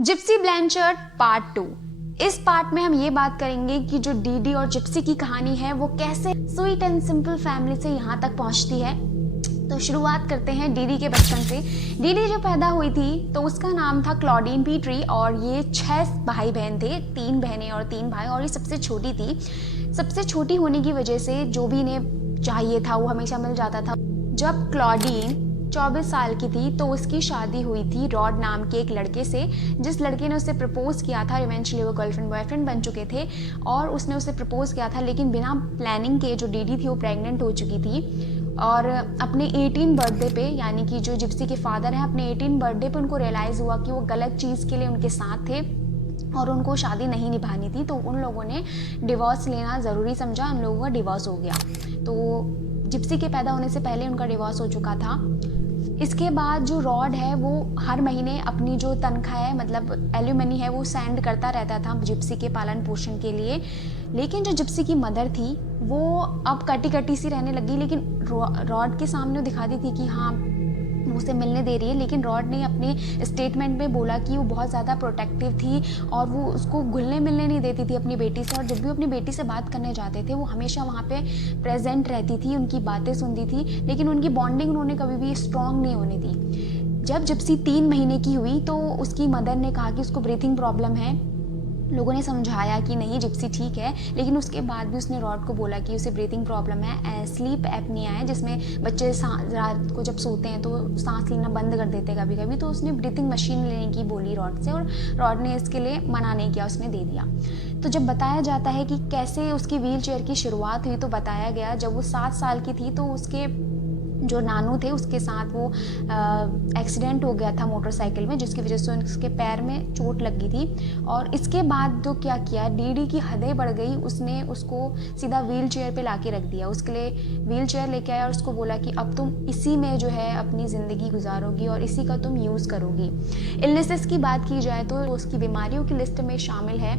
Gypsy Blanchard part 2। इस part में हम ये बात करेंगे कि जो डीडी और जिप्सी की कहानी है वो कैसे स्वीट एंड सिंपल फैमिली से यहाँ तक पहुँचती है। तो शुरुआत करते हैं डीडी के बचपन से। डीडी जो पैदा हुई थी तो उसका नाम था क्लॉडीन पीट्री और ये 6 भाई बहन थे, 3 बहनें और 3 भाई, और ये सबसे छोटी थी। सबसे छोटी होने की वजह से जो भी इन्हें चाहिए था वो हमेशा मिल जाता था। जब क्लॉडीन 24 साल की थी तो उसकी शादी हुई थी रॉड नाम के एक लड़के से, जिस लड़के ने उसे प्रपोज किया था। इवेंचुअली वो गर्लफ्रेंड बॉयफ्रेंड बन चुके थे और उसने उसे प्रपोज किया था, लेकिन बिना प्लानिंग के जो डीडी थी वो प्रेग्नेंट हो चुकी थी। और अपने 18 बर्थडे पे, यानी कि जो जिप्सी के फादर हैं, अपने 18 बर्थडे पे उनको रियलाइज़ हुआ कि वो गलत चीज़ के लिए उनके साथ थे और उनको शादी नहीं निभानी थी। तो उन लोगों ने डिवोर्स लेना ज़रूरी समझा, उन लोगों का डिवोर्स हो गया। तो जिप्सी के पैदा होने से पहले उनका डिवोर्स हो चुका था। इसके बाद जो रॉड है वो हर महीने अपनी जो तनख्वाह है, मतलब एल्यूमनी है, वो सेंड करता रहता था जिप्सी के पालन पोषण के लिए। लेकिन जो जिप्सी की मदर थी वो अब कटी कटी सी रहने लगी, लेकिन रॉड के सामने वो दिखाती थी कि हाँ उसे मिलने दे रही है। लेकिन रॉड ने अपने स्टेटमेंट में बोला कि वो बहुत ज़्यादा प्रोटेक्टिव थी और वो उसको घुलने मिलने नहीं देती थी अपनी बेटी से, और जब भी अपनी बेटी से बात करने जाते थे वो हमेशा वहाँ पे प्रेजेंट रहती थी, उनकी बातें सुनती थी, लेकिन उनकी बॉन्डिंग उन्होंने कभी भी स्ट्रॉन्ग नहीं होने दी। जब जिप्सी 3 महीने की हुई तो उसकी मदर ने कहा कि उसको ब्रीथिंग प्रॉब्लम है। लोगों ने समझाया कि नहीं जिप्सी ठीक है, लेकिन उसके बाद भी उसने रॉड को बोला कि उसे ब्रीथिंग प्रॉब्लम है, स्लीप एपनिया है, जिसमें बच्चे रात को जब सोते हैं तो सांस लेना बंद कर देते हैं कभी कभी। तो उसने ब्रीथिंग मशीन लेने की बोली रॉड से, और रॉड ने इसके लिए मना नहीं किया, उसने दे दिया। तो जब बताया जाता है कि कैसे उसकी व्हील चेयर की शुरुआत हुई, तो बताया गया जब वो 7 साल की थी तो उसके जो नानू थे उसके साथ वो एक्सीडेंट हो गया था मोटरसाइकिल में, जिसकी वजह से उसके पैर में चोट लग गई थी। और इसके बाद तो क्या किया, डीडी की हदें बढ़ गई, उसने उसको सीधा व्हील चेयर पे लाके रख दिया। उसके लिए व्हील चेयर लेके आया और उसको बोला कि अब तुम इसी में जो है अपनी ज़िंदगी गुजारोगी और इसी का तुम यूज़ करोगी। इलनेसेस की बात की जाए तो उसकी बीमारियों की लिस्ट में शामिल है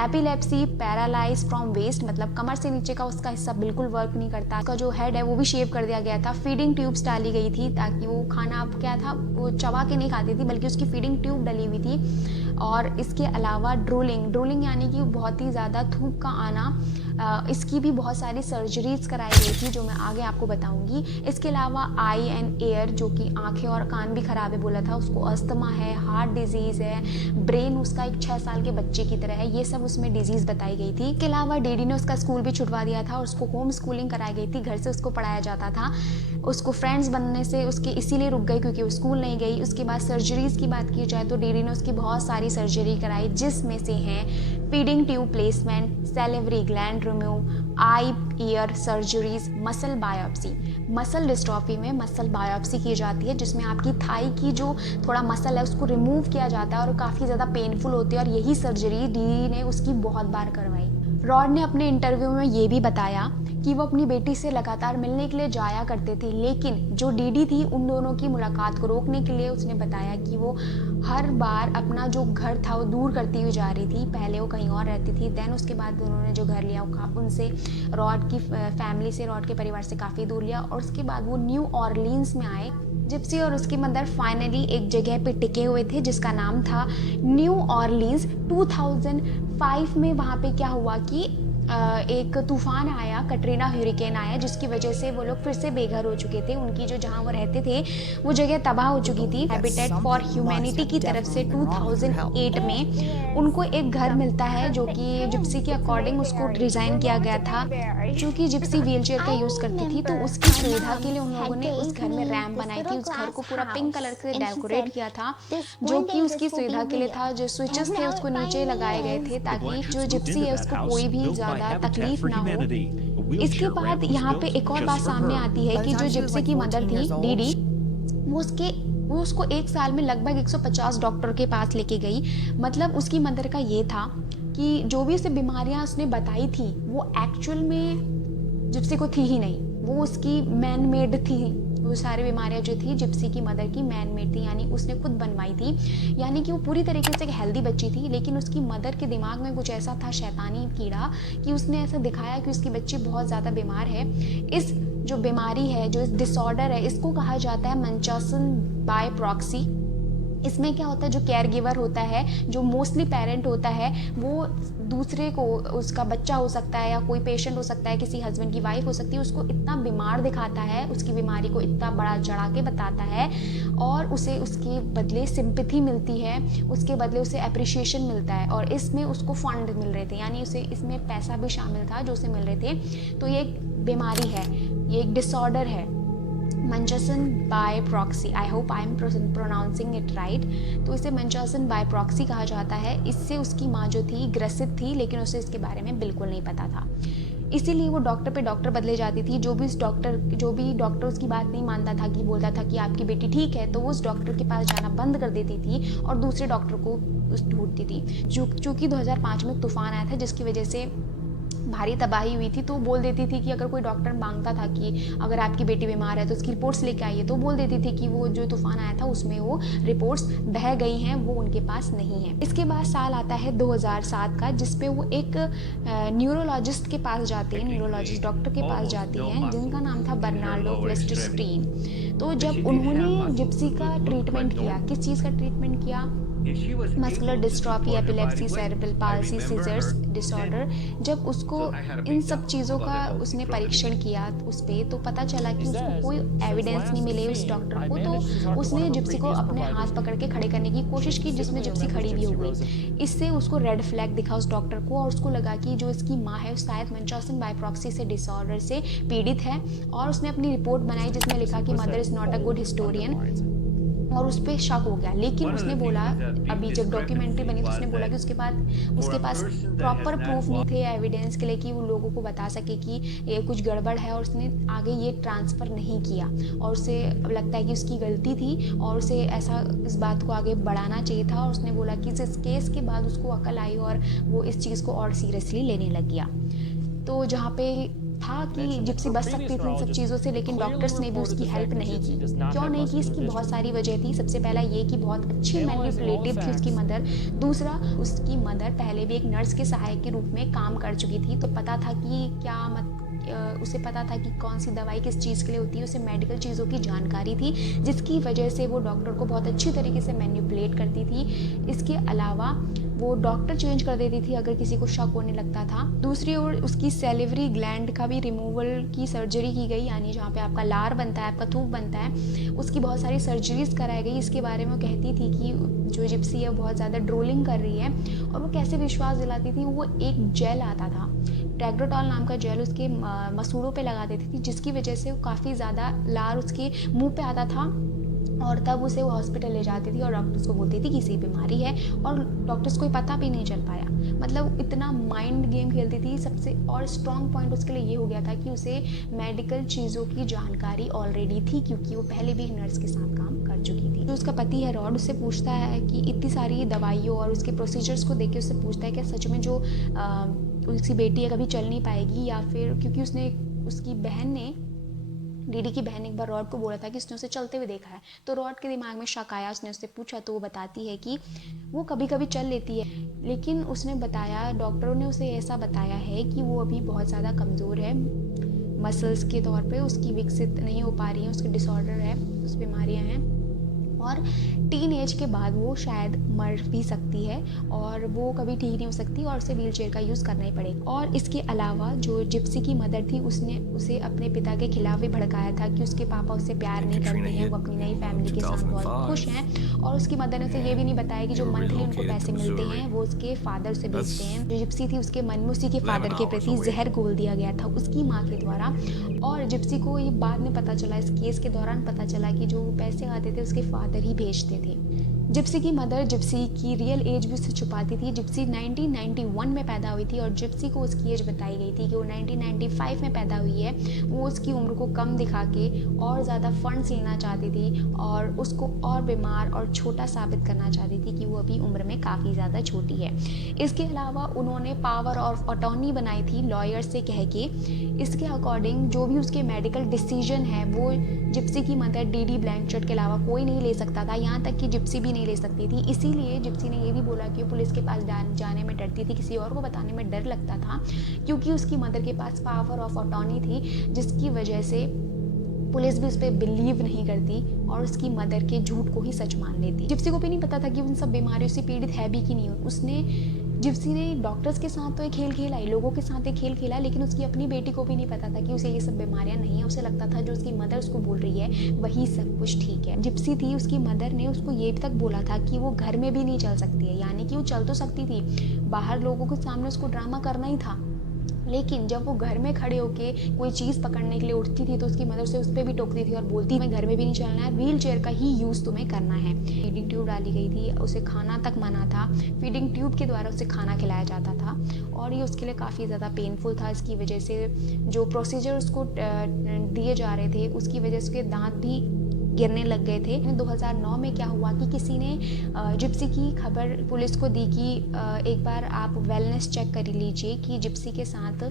एपिलेप्सी, पैरालाइज फ्रॉम वेस्ट, मतलब कमर से नीचे का उसका हिस्सा बिल्कुल वर्क नहीं करता। उसका जो हेड है वो भी शेव कर दिया गया था। फीडिंग ट्यूब्स डाली गई थी ताकि वो खाना क्या था वो चबा के नहीं खाती थी, बल्कि उसकी फीडिंग ट्यूब डली हुई थी। और इसके अलावा ड्रोलिंग यानी कि बहुत ही ज़्यादा थूक का आना, इसकी भी बहुत सारी सर्जरीज कराई गई थी जो मैं आगे आपको बताऊंगी। इसके अलावा आई एंड एयर, जो कि आंखें और कान भी खराब है बोला था, उसको अस्थमा है, हार्ट डिजीज़ है, ब्रेन उसका एक 6 साल के बच्चे की तरह है, ये सब उसमें डिजीज़ बताई गई थी। इसके अलावा डीडी ने उसका स्कूल भी छुटवा दिया था और उसको होम स्कूलिंग कराई गई थी, घर से उसको पढ़ाया जाता था। उसको फ्रेंड्स बनने से उसके इसीलिए रुक गई क्योंकि वो स्कूल नहीं गई। उसके बाद सर्जरीज की बात की जाए तो डीडी ने उसकी बहुत सारी सर्जरी कराई, जिसमें से हैं feeding tube placement, salivary gland remove, eye ear surgeries, muscle biopsy. Muscle dystrophy में मसल बायोप्सी की जाती है, जिसमें आपकी थाई की जो थोड़ा मसल है उसको रिमूव किया जाता है और काफ़ी ज़्यादा पेनफुल होती है, और यही सर्जरी डीडी ने उसकी बहुत बार करवाई। रॉड ने अपने इंटरव्यू में ये भी बताया कि वो अपनी बेटी से लगातार मिलने के लिए जाया करते थे, लेकिन जो डीडी थी उन दोनों की मुलाकात को रोकने के लिए उसने बताया कि वो हर बार अपना जो घर था वो दूर करती हुई जा रही थी। पहले वो कहीं और रहती थी, देन उसके बाद उन्होंने जो घर लिया वो उनसे रॉड की फैमिली से, रॉड के परिवार से काफ़ी दूर लिया, और उसके बाद वो न्यू ऑरलीन्स में आए। जिप्सी और उसकी मदर फाइनली एक जगह पे टिके हुए थे जिसका नाम था न्यू ऑरलीन्स। 2005 में वहाँ पे क्या हुआ कि एक तूफान आया, कटरीना हरिकेन आया, जिसकी वजह से वो लोग फिर से बेघर हो चुके थे। उनकी जो जहाँ वो रहते थे वो जगह तबाह हो चुकी थी। हैबिटेट फॉर ह्यूमैनिटी की तरफ से 2008 में उनको एक घर मिलता है जो कि जिप्सी के अकॉर्डिंग उसको डिज़ाइन किया गया था। चूँकि जिप्सी व्हीलचेयर का यूज़ करती थी तो उसकी सुविधा के लिए उन लोगों ने उस घर में रैम्प बनाई थी। उस घर को पूरा पिंक कलर से डेकोरेट किया था, जो कि उसकी सुविधा के लिए था। जो स्विचेस थे उसको नीचे लगाए गए थे ताकि जो जिप्सी है उसको कोई भी तकलीफ ना हो। इसके बाद यहाँ पे एक और बात सामने आती है कि जो जिप्सी की मदर थी डीडी, वो उसको 1 साल में लगभग 150 डॉक्टर के पास लेके गई। मतलब उसकी मदर का ये था कि जो भी उसे बीमारियां उसने बताई थी वो एक्चुअल में जिप्सी को थी ही नहीं, वो उसकी मैन मेड थी। वो सारी बीमारियां जो थी जिप्सी की मदर की मैन मेड थी, यानी उसने खुद बनवाई थी। यानी कि वो पूरी तरीके से एक हेल्दी बच्ची थी, लेकिन उसकी मदर के दिमाग में कुछ ऐसा था, शैतानी कीड़ा, कि उसने ऐसा दिखाया कि उसकी बच्ची बहुत ज़्यादा बीमार है। इस जो बीमारी है, जो इस डिसऑर्डर है, इसको कहा जाता है मंचासन बाय प्रॉक्सी। इसमें क्या होता है, जो केयर गिवर होता है, जो मोस्टली पेरेंट होता है, वो दूसरे को, उसका बच्चा हो सकता है या कोई पेशेंट हो सकता है, किसी हस्बैंड की वाइफ हो सकती है, उसको इतना बीमार दिखाता है, उसकी बीमारी को इतना बड़ा चढ़ा के बताता है और उसे उसके बदले सिंपैथी मिलती है, उसके बदले उसे अप्रिशिएशन मिलता है और इसमें उसको फंड मिल रहे थे, यानी उसे इसमें पैसा भी शामिल था जो उसे मिल रहे थे। तो ये एक बीमारी है, ये एक डिसऑर्डर है, Munchausen by proxy. I hope I am pronouncing it right. तो इसे मंचसन बाय प्रॉक्सी कहा जाता है। इससे उसकी माँ जो थी ग्रसित थी, लेकिन उसे इसके बारे में बिल्कुल नहीं पता था, इसीलिए वो डॉक्टर पे डॉक्टर बदले जाती थी। जो भी डॉक्टर उसकी बात नहीं मानता था, कि बोलता था कि आपकी बेटी ठीक है, तो वो उस डॉक्टर के पास जाना बंद कर देती थी और दूसरे डॉक्टर को ढूंढती थी। चूँकि 2005 में तूफान आया था जिसकी वजह से भारी तबाही हुई थी, तो बोल देती थी कि अगर कोई डॉक्टर मांगता था कि अगर आपकी बेटी बीमार है तो उसकी रिपोर्ट्स लेके आइए, तो बोल देती थी कि वो जो तूफान आया था उसमें वो रिपोर्ट्स बह गई हैं, वो उनके पास नहीं है। इसके बाद साल आता है 2007 का, जिसपे वो एक न्यूरोलॉजिस्ट के पास जाती हैं, न्यूरोलॉजिस्ट डॉक्टर के पास जाती हैं, जिनका नाम था बर्नार्डो क्लेस्टरस्टीन। तो जब उन्होंने जिप्सी का ट्रीटमेंट किया, किस चीज़ का ट्रीटमेंट किया, muscular dystrophy, epilepsy, cerebral palsy, seizures disorder, जब उसको इन सब चीज़ों का उसने परीक्षण किया उस पर, तो पता चला कि उसको कोई एविडेंस नहीं मिले उस डॉक्टर को। तो उसने जिप्सी को अपने हाथ पकड़ के खड़े करने की कोशिश की, जिसमें जिप्सी खड़ी भी हो गई। इससे उसको रेड फ्लैग दिखा उस डॉक्टर को और उसको लगा कि जो इसकी माँ है शायद मंचसन बाय प्रॉक्सी से डिसऑर्डर से पीड़ित है, और उसने अपनी रिपोर्ट बनाई जिसमें लिखा कि mother is not a good historian, और उस पर शक हो गया। लेकिन उसने बोला, अभी जब डॉक्यूमेंट्री बनी तो उसने बोला कि उसके पास प्रॉपर प्रूफ नहीं थे एविडेंस के लिए कि वो लोगों को बता सके कि ये कुछ गड़बड़ है, और उसने आगे ये ट्रांसफ़र नहीं किया, और उसे लगता है कि उसकी गलती थी और उसे ऐसा इस बात को आगे बढ़ाना चाहिए था। और उसने बोला कि इस केस के बाद उसको अकल आई और वो इस चीज़ को और सीरियसली लेने लग गया। तो जहाँ पे था कि जिप्सी बच सकती थी इन सब चीज़ों से, लेकिन डॉक्टर्स ने भी उसकी हेल्प नहीं की। क्यों नहीं की, इसकी बहुत सारी वजह थी। सबसे पहला ये कि बहुत अच्छी मैनिपुलेटिव थी उसकी मदर। दूसरा, उसकी मदर पहले भी एक नर्स के सहायक के रूप में काम कर चुकी थी, तो पता था कि उसे पता था कि कौन सी दवाई किस चीज़ के लिए होती है, उसे मेडिकल चीज़ों की जानकारी थी, जिसकी वजह से वो डॉक्टर को बहुत अच्छी तरीके से मैनिपुलेट करती थी। इसके अलावा वो डॉक्टर चेंज कर देती थी अगर किसी को शक होने लगता था। दूसरी ओर उसकी सेलिवरी ग्लैंड का भी रिमूवल की सर्जरी की गई, यानी जहाँ पे आपका लार बनता है, आपका थूक बनता है, उसकी बहुत सारी सर्जरीज कराई गई। इसके बारे में वो कहती थी कि जो जिप्सी है वो बहुत ज़्यादा ड्रोलिंग कर रही है, और वो कैसे विश्वास दिलाती थी, वो एक जेल आता था, ट्रैग्रोटॉल नाम का जेल, उसके मसूड़ों पे लगा देती थी, जिसकी वजह से वो काफ़ी ज़्यादा लार उसके मुंह पे आता था, और तब उसे वो हॉस्पिटल ले जाती थी और डॉक्टर्स को बोलती थी कि इसे बीमारी है, और डॉक्टर्स को पता भी नहीं चल पाया। मतलब इतना माइंड गेम खेलती थी। सबसे और स्ट्रॉन्ग पॉइंट उसके लिए ये हो गया था कि उसे मेडिकल चीज़ों की जानकारी ऑलरेडी थी, क्योंकि वो पहले भी एक नर्स के साथ काम कर चुकी थी। जो उसका पति है रॉड, उससे पूछता है कि इतनी सारी दवाइयों और उसके प्रोसीजर्स को देख के उससे पूछता है कि सच में जो उसकी बेटी है कभी चल नहीं पाएगी, या फिर क्योंकि उसकी बहन ने, डीडी की बहन, एक बार रॉड को बोला था कि उसने उसे चलते हुए देखा है, तो रॉड के दिमाग में शक आया। उसने उससे पूछा तो वो बताती है कि वो कभी कभी चल लेती है, लेकिन उसने बताया, डॉक्टरों ने उसे ऐसा बताया है कि वो अभी बहुत ज़्यादा कमज़ोर है मसल्स के तौर पे, उसकी विकसित नहीं हो पा रही है, उसके डिसऑर्डर है, उस बीमारियाँ हैं, और टीन एज के बाद वो शायद मर भी सकती है, और वो कभी ठीक नहीं हो सकती, और उसे व्हीलचेयर का यूज़ करना ही पड़ेगा। और इसके अलावा जो जिप्सी की मदर थी, उसने उसे अपने पिता के खिलाफ भी भड़काया था कि उसके पापा उससे प्यार नहीं करते हैं, वो अपनी नई फैमिली के साथ बहुत खुश हैं। और उसकी मदर ने उसे ये भी नहीं बताया कि जो मंथली उनको पैसे मिलते हैं वो उसके फादर से भेजते हैं। जो जिप्सी थी उसके मन में उसी के फादर के प्रति जहर घोल दिया गया था उसकी माँ के द्वारा, और जिप्सी को ये बाद में पता चला, इस केस के दौरान पता चला कि जो पैसे आते थे उसके फादर ही भेजते थे। जिप्सी की मदर जिप्सी की रियल एज भी उससे छुपाती थी। जिप्सी 1991 में पैदा हुई थी और जिप्सी को उसकी एज बताई गई थी कि वो 1995 में पैदा हुई है। वो उसकी उम्र को कम दिखा के और ज़्यादा फंड्स लेना चाहती थी और उसको और बीमार और छोटा साबित करना चाहती थी कि वो अभी उम्र में काफ़ी ज़्यादा छोटी है। इसके अलावा उन्होंने पावर ऑफ अटॉर्नी बनाई थी लॉयर से कह के। इसके अकॉर्डिंग जो भी उसके मेडिकल डिसीजन है वो जिप्सी की मदर डीडी ब्लैंचेट के अलावा कोई नहीं ले सकता था, यहाँ तक कि जिप्सी भी नहीं ले सकती थी। इसीलिए जिप्सी ने ये भी बोला कि वो पुलिस के पास जाने में डरती थी, किसी और को बताने में डर लगता था, क्योंकि उसकी मदर के पास पावर ऑफ अटॉर्नी थी, जिसकी वजह से पुलिस भी उस पर बिलीव नहीं करती और उसकी मदर के झूठ को ही सच मान लेती। जिप्सी को भी नहीं पता था कि उन सब बीमारियों से पीड़ित है भी कि नहीं। जिप्सी ने डॉक्टर्स के साथ तो एक खेल खेला, लोगों के साथ एक खेल खेला, लेकिन उसकी अपनी बेटी को भी नहीं पता था कि उसे ये सब बीमारियां नहीं है। उसे लगता था जो उसकी मदर उसको बोल रही है वही सब कुछ ठीक है। जिप्सी थी, उसकी मदर ने उसको ये तक बोला था कि वो घर में भी नहीं चल सकती है, यानी कि वो चल तो सकती थी, बाहर लोगों के सामने उसको ड्रामा करना ही था, लेकिन जब वो घर में खड़े होके कोई चीज़ पकड़ने के लिए उठती थी तो उसकी मदर से उस पर भी टोकती थी और बोलती मैं घर में भी नहीं चलना है, व्हील चेयर का ही यूज़ तुम्हें करना है। फीडिंग ट्यूब डाली गई थी, उसे खाना तक मना था, फीडिंग ट्यूब के द्वारा उसे खाना खिलाया जाता था और ये उसके लिए काफ़ी ज़्यादा पेनफुल था। इसकी वजह से जो प्रोसीजर उसको दिए जा रहे थे उसकी वजह से उसके दांत भी गिरने लग गए थे। 2009 में क्या हुआ कि किसी ने जिप्सी की खबर पुलिस को दी कि एक बार आप वेलनेस चेक कर लीजिए कि जिप्सी के साथ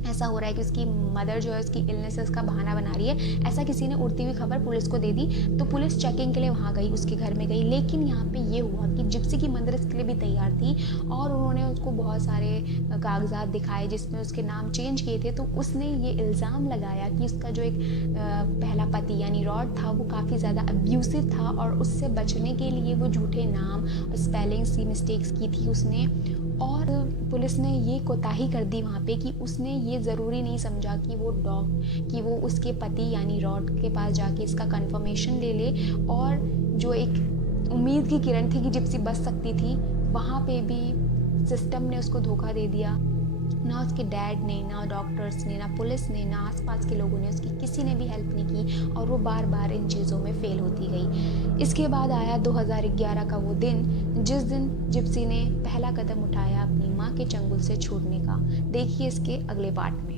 ऐसा हो रहा है कि उसकी मदर जो है उसकी इलनेस उसका बहाना बना रही है। ऐसा किसी ने उड़ती हुई खबर पुलिस को दे दी तो पुलिस चेकिंग के लिए वहाँ गई, उसके घर में गई, लेकिन यहाँ पे ये हुआ कि जिप्सी की मदर इसके लिए भी तैयार थी और उन्होंने उसको बहुत सारे कागजात दिखाए जिसमें उसके नाम चेंज किए थे। तो उसने ये इल्ज़ाम लगाया कि उसका जो एक पहला पति यानी रॉड था वो काफ़ी ज़्यादा अब्यूसिव था और उससे बचने के लिए वो झूठे नाम और स्पेलिंग्स की मिस्टेक्स की थी उसने। और पुलिस ने ये कोताही कर दी वहाँ पे कि उसने ये ज़रूरी नहीं समझा कि वो उसके पति यानी रॉड के पास जाके इसका कंफर्मेशन ले ले, और जो एक उम्मीद की किरण थी कि जिप्सी बच सकती थी, वहाँ पे भी सिस्टम ने उसको धोखा दे दिया। ना उसके डैड ने, ना डॉक्टर्स ने, ना पुलिस ने, ना आसपास के लोगों ने उसकी किसी ने भी हेल्प नहीं की और वो बार बार इन चीज़ों में फेल होती गई। इसके बाद आया 2011 का वो दिन जिस दिन जिप्सी ने पहला कदम उठाया अपनी माँ के चंगुल से छूटने का। देखिए इसके अगले पार्ट में।